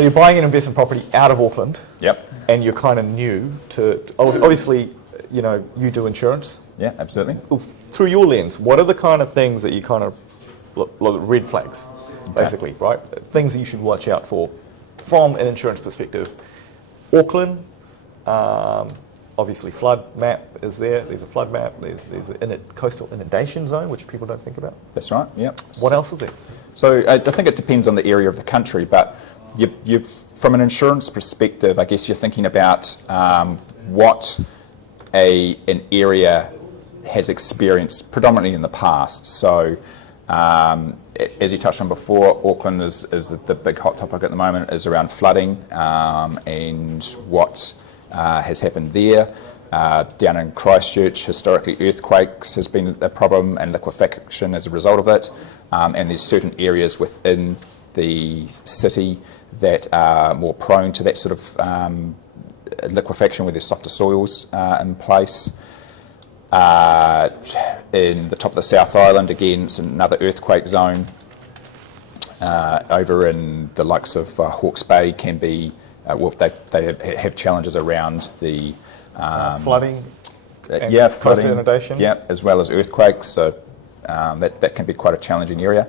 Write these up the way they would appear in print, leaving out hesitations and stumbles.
So you're buying an investment property out of Auckland. Yep. And you're kind of new to obviously, you do insurance. Yeah, absolutely. Through your lens, what are the kind of things that you kind of red flags, basically, right? Things that you should watch out for from an insurance perspective. Auckland, obviously flood map is there. There's a flood map. There's a coastal inundation zone, which people don't think about. That's right, yep. What else is there? So I think it depends on the area of the country, but you've from an insurance perspective, I guess you're thinking about what an area has experienced predominantly in the past. So as you touched on before, Auckland is the big hot topic at the moment, is around flooding and what has happened there. Down in Christchurch, historically earthquakes has been a problem and liquefaction as a result of it. And there's certain areas within the city that are more prone to that sort of liquefaction where there's softer soils in place. In the top of the South Island, again, it's another earthquake zone. Over in the likes of Hawke's Bay can be, they have challenges around the flooding, flooding, coastal inundation, as well as earthquakes. So that can be quite a challenging area.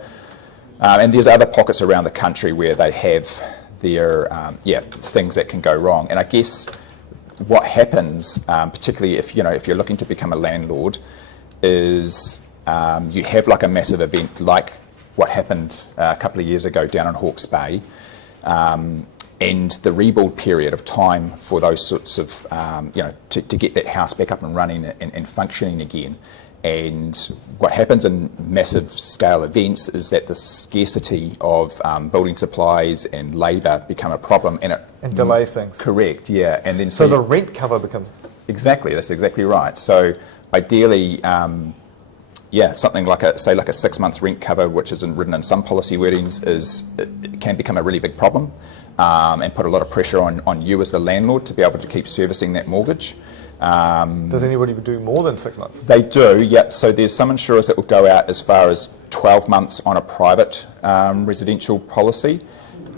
And there's other pockets around the country where they have their things that can go wrong. And I guess what happens, particularly if you're looking to become a landlord, is you have like a massive event like what happened a couple of years ago down in Hawke's Bay, and the rebuild period of time for those sorts of to get that house back up and running and functioning again. And what happens in massive scale events is that the scarcity of building supplies and labour become a problem, and delays things. Correct, yeah. And then so the rent cover becomes exactly. That's exactly right. So ideally, something like a 6-month rent cover, which isn't written in some policy wordings, it can become a really big problem and put a lot of pressure on you as the landlord to be able to keep servicing that mortgage. Does anybody do more than 6 months? They do, yep. So there's some insurers that will go out as far as 12 months on a private residential policy.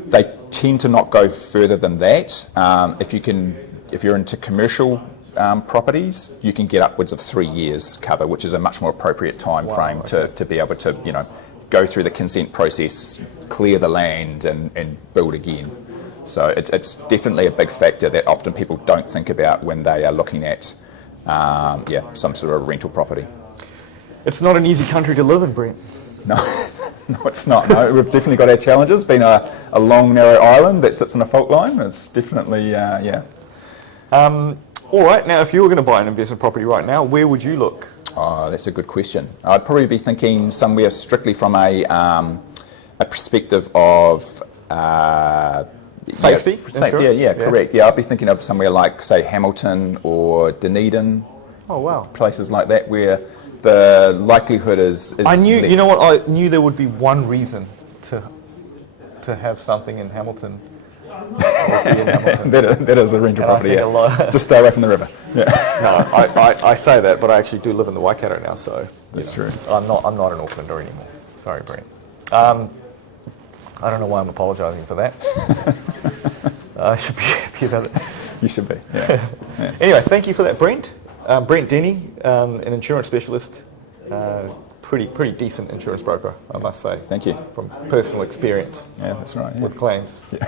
They tend to not go further than that. If you're into commercial properties, you can get upwards of 3 years cover, which is a much more appropriate time frame to be able to go through the consent process, clear the land, and build again. So it's definitely a big factor that often people don't think about when they are looking at some sort of rental property. It's not an easy country to live in, Brent. No, no, it's not. No, we've definitely got our challenges. Being a long, narrow island that sits on a fault line, it's definitely, all right, now if you were going to buy an investment property right now, where would you look? Oh, that's a good question. I'd probably be thinking somewhere strictly from a perspective of safety. Correct. Yeah, I'd be thinking of somewhere like, say, Hamilton or Dunedin. Oh wow. Places like that where the likelihood is I knew. less. You know what? I knew there would be one reason to have something in Hamilton. that is the rental property. Just stay away from the river. Yeah. No, I say that, but I actually do live in the Waikato now, so that's true. I'm not an Aucklander anymore. Sorry, Brent. I don't know why I'm apologising for that. I should be happy about it. You should be. Yeah. Anyway, thank you for that, Brent. Brent Denny, an insurance specialist. Pretty decent insurance broker, I must say. Thank you. From personal experience. Yeah, that's right. Yeah. With claims. Yeah.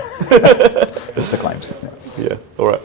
It's a claims. Yeah. All right.